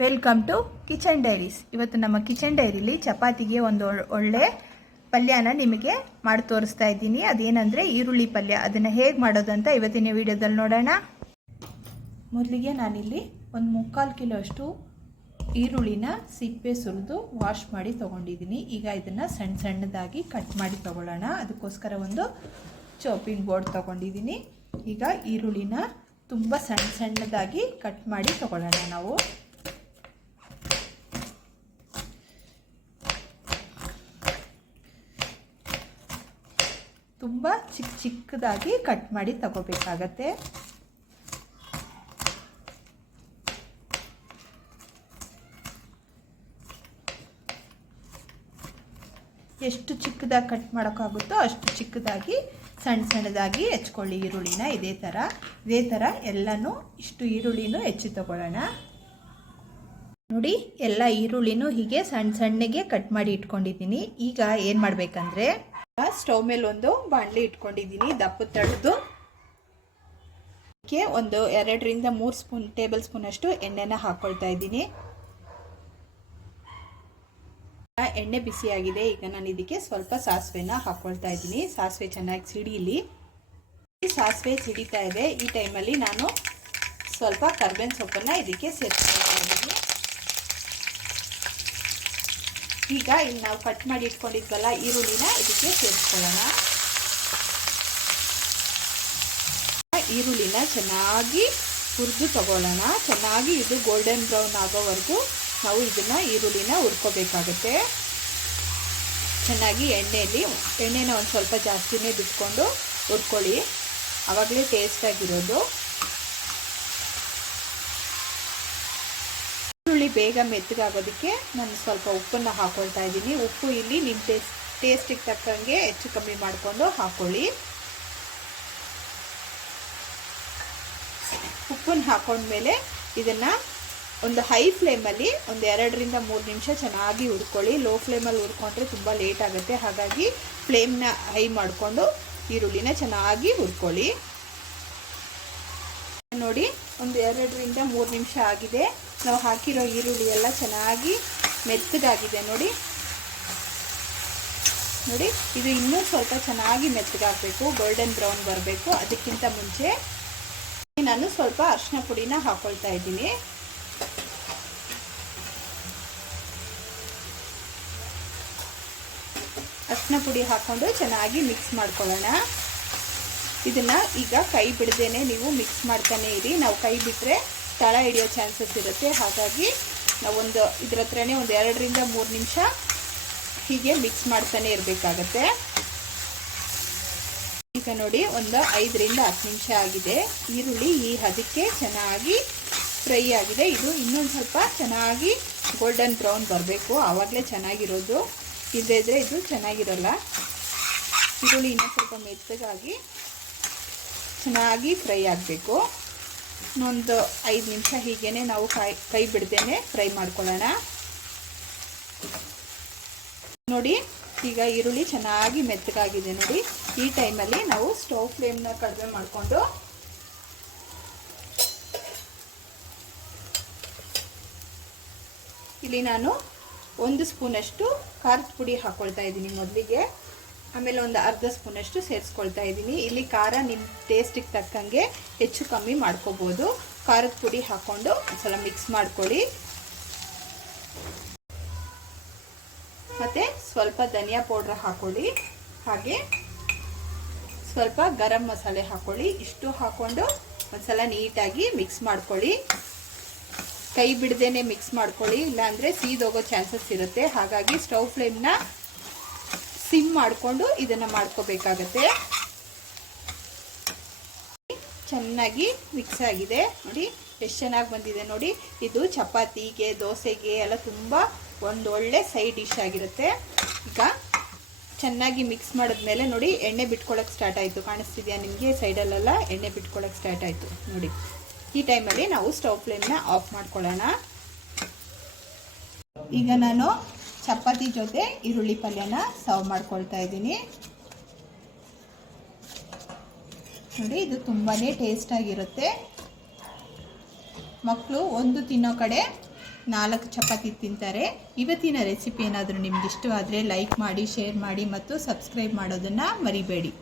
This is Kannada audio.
ವೆಲ್ಕಮ್ ಟು ಕಿಚನ್ ಡೈರೀಸ್ ಇವತ್ತು ನಮ್ಮ ಕಿಚನ್ ಡೈರಿಲಿ ಚಪಾತಿಗೆ ಒಂದು ಒಳ್- ಒಳ್ಳೆ ಪಲ್ಯನ ನಿಮಗೆ ಮಾಡಿ ತೋರಿಸ್ತಾ ಇದ್ದೀನಿ. ಅದೇನಂದರೆ ಈರುಳ್ಳಿ ಪಲ್ಯ. ಅದನ್ನು ಹೇಗೆ ಮಾಡೋದು ಅಂತ ಇವತ್ತಿನ ವಿಡಿಯೋದಲ್ಲಿ ನೋಡೋಣ. ಮೊದಲಿಗೆ ನಾನಿಲ್ಲಿ ಒಂದು ಮುಕ್ಕಾಲು ಕಿಲೋ ಅಷ್ಟು ಈರುಳ್ಳಿನ ಸಿಪ್ಪೆ ಸುರಿದು ವಾಶ್ ಮಾಡಿ ತೊಗೊಂಡಿದ್ದೀನಿ. ಈಗ ಇದನ್ನು ಸಣ್ಣ ಸಣ್ಣದಾಗಿ ಕಟ್ ಮಾಡಿ ತೊಗೊಳ್ಳೋಣ. ಅದಕ್ಕೋಸ್ಕರ ಒಂದು ಚಾಪಿಂಗ್ ಬೋರ್ಡ್ ತೊಗೊಂಡಿದ್ದೀನಿ. ಈಗ ಈರುಳ್ಳಿನ ತುಂಬ ಸಣ್ಣ ಸಣ್ಣದಾಗಿ ಕಟ್ ಮಾಡಿ ತೊಗೊಳ್ಳೋಣ ನಾವು. ತುಂಬ ಚಿಕ್ಕ ಚಿಕ್ಕದಾಗಿ ಕಟ್ ಮಾಡಿ ತಗೋಬೇಕಾಗತ್ತೆ. ಎಷ್ಟು ಚಿಕ್ಕದಾಗಿ ಕಟ್ ಮಾಡೋಕ್ಕಾಗುತ್ತೋ ಅಷ್ಟು ಚಿಕ್ಕದಾಗಿ ಸಣ್ಣ ಸಣ್ಣದಾಗಿ ಹೆಚ್ಕೊಳ್ಳಿ ಈರುಳ್ಳಿನ ಇದೇ ಥರ ಇದೇ ಥರ ಎಲ್ಲನೂ ಇಷ್ಟು ಈರುಳ್ಳಿನೂ ಹೆಚ್ಚಿ ತಗೊಳ್ಳೋಣ. ನೋಡಿ, ಎಲ್ಲ ಈರುಳ್ಳಿನೂ ಹೀಗೆ ಸಣ್ಣ ಸಣ್ಣಗೆ ಕಟ್ ಮಾಡಿ ಇಟ್ಕೊಂಡಿದ್ದೀನಿ. ಈಗ ಏನು ಮಾಡಬೇಕಂದ್ರೆ ಸ್ಟವ್ ಮೇಲೆ ಒಂದು ಬಾಣಲಿ ಇಟ್ಕೊಂಡಿದ್ದೀನಿ, ದಪ್ಪ ತಳೆದು. ಅದಕ್ಕೆ ಒಂದು ಎರಡರಿಂದ ಮೂರು ಸ್ಪೂನ್, ಟೇಬಲ್ ಸ್ಪೂನ್ ಅಷ್ಟು ಎಣ್ಣೆನ ಹಾಕ್ಕೊಳ್ತಾ ಇದ್ದೀನಿ. ಎಣ್ಣೆ ಬಿಸಿಯಾಗಿದೆ ಈಗ ನಾನು ಇದಕ್ಕೆ ಸ್ವಲ್ಪ ಸಾಸಿವೆನ ಹಾಕ್ಕೊಳ್ತಾ ಇದ್ದೀನಿ. ಸಾಸಿವೆ ಚೆನ್ನಾಗಿ ಸಿಡಿಲಿ. ಸಾಸಿವೆ ಸಿಡಿತಾ ಇದೆ. ಈ ಟೈಮಲ್ಲಿ ನಾನು ಸ್ವಲ್ಪ ಕರ್ಬೇವಿನ ಸೊಪ್ಪನ್ನು ಇದಕ್ಕೆ ಸೇರಿಸ್ಕೊಳ್ತಾ ಇದ್ದೀನಿ. ಈಗ ಇಲ್ಲಿ ನಾವು ಕಟ್ ಮಾಡಿ ಇಟ್ಕೊಂಡಿದ್ವಲ್ಲ ಈರುಳ್ಳಿನ ಇದಕ್ಕೆ ಸೇರಿಸ್ಕೊಳ್ಳೋಣ. ಈರುಳ್ಳಿನ ಚೆನ್ನಾಗಿ ಹುರಿದು ತಗೊಳ್ಳೋಣ. ಚೆನ್ನಾಗಿ ಇದು ಗೋಲ್ಡನ್ ಬ್ರೌನ್ ಆಗೋವರೆಗೂ ನಾವು ಇದನ್ನು ಈರುಳ್ಳಿನ ಹುರ್ಕೋಬೇಕಾಗುತ್ತೆ. ಚೆನ್ನಾಗಿ ಎಣ್ಣೆಯಲ್ಲಿ ಎಣ್ಣೆನ ಒಂದು ಸ್ವಲ್ಪ ಜಾಸ್ತಿನೇ ಬಿಟ್ಕೊಂಡು ಹುರ್ಕೊಳ್ಳಿ. ಆವಾಗಲೇ ಟೇಸ್ಟಾಗಿರೋದು ಬೇಗ ಮೆತ್ತಗಾಗೋದಕ್ಕೆ ನಾನು ಸ್ವಲ್ಪ ಉಪ್ಪನ್ನು ಹಾಕ್ಕೊಳ್ತಾ ಇದ್ದೀನಿ. ಉಪ್ಪು ಇಲ್ಲಿ ನಿಮ್ಮ ಟೇಸ್ಟ್ ಟೇಸ್ಟಿಗೆ ತಕ್ಕಂಗೆ ಹೆಚ್ಚು ಕಮ್ಮಿ ಮಾಡಿಕೊಂಡು ಹಾಕ್ಕೊಳ್ಳಿ ಉಪ್ಪನ್ನು ಹಾಕೊಂಡ್ಮೇಲೆ ಇದನ್ನು ಒಂದು ಹೈ ಫ್ಲೇಮಲ್ಲಿ ಒಂದು ಎರಡರಿಂದ ಮೂರು ನಿಮಿಷ ಚೆನ್ನಾಗಿ ಹುರ್ಕೊಳ್ಳಿ. ಲೋ ಫ್ಲೇಮಲ್ಲಿ ಹುರ್ಕೊಂಡ್ರೆ ತುಂಬ ಲೇಟ್ ಆಗುತ್ತೆ. ಹಾಗಾಗಿ ಫ್ಲೇಮ್ನ ಹೈ ಮಾಡಿಕೊಂಡು ಈರುಳ್ಳಿನ ಚೆನ್ನಾಗಿ ಹುರ್ಕೊಳ್ಳಿ. ನೋಡಿ, ಒಂದು ಎರಡರಿಂದ ಮೂರು ನಿಮಿಷ ಆಗಿದೆ. ನಾವು ಹಾಕಿರೋ ಈರುಳ್ಳಿ ಎಲ್ಲ ಚೆನ್ನಾಗಿ ಮೆತ್ತಗಾಗಿದೆ. ನೋಡಿ. ನೋಡಿ, ಇದು ಇನ್ನೂ ಸ್ವಲ್ಪ ಚೆನ್ನಾಗಿ ಮೆತ್ತಗಾಗಬೇಕು. ಗೋಲ್ಡನ್ ಬ್ರೌನ್ ಬರಬೇಕು. ಅದಕ್ಕಿಂತ ಮುಂಚೆ ನಾನು ಸ್ವಲ್ಪ ಅರಿಶಿನ ಪುಡಿನ ಹಾಕೊಳ್ತಾ ಇದ್ದೀನಿ. ಅರಿಶಿನ ಪುಡಿ ಹಾಕೊಂಡು ಚೆನ್ನಾಗಿ ಮಿಕ್ಸ್ ಮಾಡ್ಕೊಳ್ಳೋಣ. ಇದನ್ನು ಈಗ ಕೈ ಬಿಡದೇನೆ ನೀವು ಮಿಕ್ಸ್ ಮಾಡ್ತಾನೆ ಇರಿ. ನಾವು ಕೈ ಬಿಟ್ಟರೆ ತಳ ಹಿಡಿಯೋ ಚಾನ್ಸಸ್ ಇರುತ್ತೆ. ಹಾಗಾಗಿ ನಾವೊಂದು ಇದ್ರ ಹತ್ರನೇ ಒಂದು ಎರಡರಿಂದ ಮೂರು ನಿಮಿಷ ಹೀಗೆ ಮಿಕ್ಸ್ ಮಾಡ್ತಾನೆ ಇರಬೇಕಾಗತ್ತೆ. ಈಗ ನೋಡಿ ಒಂದು ಐದರಿಂದ ಹತ್ತು ನಿಮಿಷ ಆಗಿದೆ. ಈರುಳ್ಳಿ ಈ ಹದಕ್ಕೆ ಚೆನ್ನಾಗಿ ಫ್ರೈ ಆಗಿದೆ. ಇದು ಇನ್ನೊಂದು ಸ್ವಲ್ಪ ಚೆನ್ನಾಗಿ ಗೋಲ್ಡನ್ ಬ್ರೌನ್ ಬರಬೇಕು. ಆವಾಗಲೇ ಚೆನ್ನಾಗಿರೋದು. ಇಲ್ಲದೇ ಇದ್ದರೆ ಇದು ಚೆನ್ನಾಗಿರಲ್ಲ. ಈರುಳ್ಳಿ ಇನ್ನೂ ಸ್ವಲ್ಪ ಮೆತ್ತಗಾಗಿ ಚೆನ್ನಾಗಿ ಫ್ರೈ ಆಗಬೇಕು. ಇನ್ನೊಂದು ಐದು ನಿಮಿಷ ಹೀಗೇ ನಾವು ಕೈ ಕೈ ಬಿಡ್ದೇನೆ ಫ್ರೈ ಮಾಡ್ಕೊಳ್ಳೋಣ. ನೋಡಿ, ಈಗ ಈರುಳ್ಳಿ ಚೆನ್ನಾಗಿ ಮೆತ್ತಗಾಗಿದೆ ನೋಡಿ. ಈ ಟೈಮಲ್ಲಿ ನಾವು ಸ್ಟವ್ ಫ್ಲೇಮ್ನ ಕಡಿಮೆ ಮಾಡಿಕೊಂಡು ಇಲ್ಲಿ ನಾನು ಒಂದು ಸ್ಪೂನಷ್ಟು ಖಾರದ ಪುಡಿ ಹಾಕ್ಕೊಳ್ತಾ ಇದ್ದೀನಿ ಮೊದಲಿಗೆ. ಆಮೇಲೆ ಒಂದು ಅರ್ಧ ಸ್ಪೂನಷ್ಟು ಸೇರಿಸ್ಕೊಳ್ತಾ ಇದ್ದೀನಿ. ಇಲ್ಲಿ ಖಾರ ನಿಮ್ಮ ಟೇಸ್ಟಿಗೆ ತಕ್ಕಂಗೆ ಹೆಚ್ಚು ಕಮ್ಮಿ ಮಾಡ್ಕೋಬೋದು. ಖಾರದ ಪುಡಿ ಹಾಕ್ಕೊಂಡು ಒಂದ್ಸಲ ಮಿಕ್ಸ್ ಮಾಡ್ಕೊಳ್ಳಿ. ಮತ್ತು ಸ್ವಲ್ಪ ಧನಿಯಾ ಪೌಡ್ರ್ ಹಾಕ್ಕೊಳ್ಳಿ ಹಾಗೆ ಸ್ವಲ್ಪ ಗರಂ ಮಸಾಲೆ ಹಾಕ್ಕೊಳ್ಳಿ ಇಷ್ಟು ಹಾಕ್ಕೊಂಡು ಒಂದ್ಸಲ ನೀಟಾಗಿ ಮಿಕ್ಸ್ ಮಾಡ್ಕೊಳ್ಳಿ. ಕೈ ಬಿಡದೇನೆ ಮಿಕ್ಸ್ ಮಾಡ್ಕೊಳ್ಳಿ. ಇಲ್ಲಾಂದರೆ ಸೀದೋಗೋ ಚಾನ್ಸಸ್ ಇರುತ್ತೆ. ಹಾಗಾಗಿ ಸ್ಟವ್ ಫ್ಲೇಮ್ನ ಸಿಮ್ ಮಾಡಿಕೊಂಡು ಇದನ್ನು ಮಾಡ್ಕೋಬೇಕಾಗತ್ತೆ. ಚೆನ್ನಾಗಿ ಮಿಕ್ಸ್ ಆಗಿದೆ. ನೋಡಿ, ಎಷ್ಟು ಚೆನ್ನಾಗಿ ಬಂದಿದೆ ನೋಡಿ. ಇದು ಚಪಾತಿಗೆ, ದೋಸೆಗೆ ಎಲ್ಲ ತುಂಬ ಒಂದು ಒಳ್ಳೆ ಸೈಡ್ ಡಿಶ್ ಆಗಿರುತ್ತೆ. ಈಗ ಚೆನ್ನಾಗಿ ಮಿಕ್ಸ್ ಮಾಡಿದ್ಮೇಲೆ ನೋಡಿ, ಎಣ್ಣೆ ಬಿಟ್ಕೊಳ್ಳೋಕೆ ಸ್ಟಾರ್ಟ್ ಆಯಿತು. ಕಾಣಿಸ್ತಿದೆಯಾ ನಿಮಗೆ? ಸೈಡಲ್ಲೆಲ್ಲ ಎಣ್ಣೆ ಬಿಟ್ಕೊಳ್ಳೋಕೆ ಸ್ಟಾರ್ಟ್ ಆಯಿತು. ನೋಡಿ, ಈ ಟೈಮಲ್ಲಿ ನಾವು ಸ್ಟವ್ ಫ್ಲೇಮ್ನ ಆಫ್ ಮಾಡ್ಕೊಳ್ಳೋಣ. ಈಗ ನಾನು ಚಪಾತಿ ಜೊತೆ ಈರುಳ್ಳಿ ಪಲ್ಯನ ಸರ್ವ್ ಮಾಡ್ಕೊಳ್ತಾ ಇದ್ದೀನಿ. ನೋಡಿ, ಇದು ತುಂಬಾ ಟೇಸ್ಟಾಗಿರುತ್ತೆ ಮಕ್ಕಳು ಒಂದು ತಿನ್ನೋ ಕಡೆ ನಾಲ್ಕು ಚಪಾತಿ ತಿಂತಾರೆ. ಇವತ್ತಿನ ರೆಸಿಪಿ ಏನಾದರೂ ನಿಮ್ಗೆ ಇಷ್ಟವಾದರೆ ಲೈಕ್ ಮಾಡಿ ಶೇರ್ ಮಾಡಿ ಮತ್ತು ಸಬ್ಸ್ಕ್ರೈಬ್ ಮಾಡೋದನ್ನು ಮರಿಬೇಡಿ.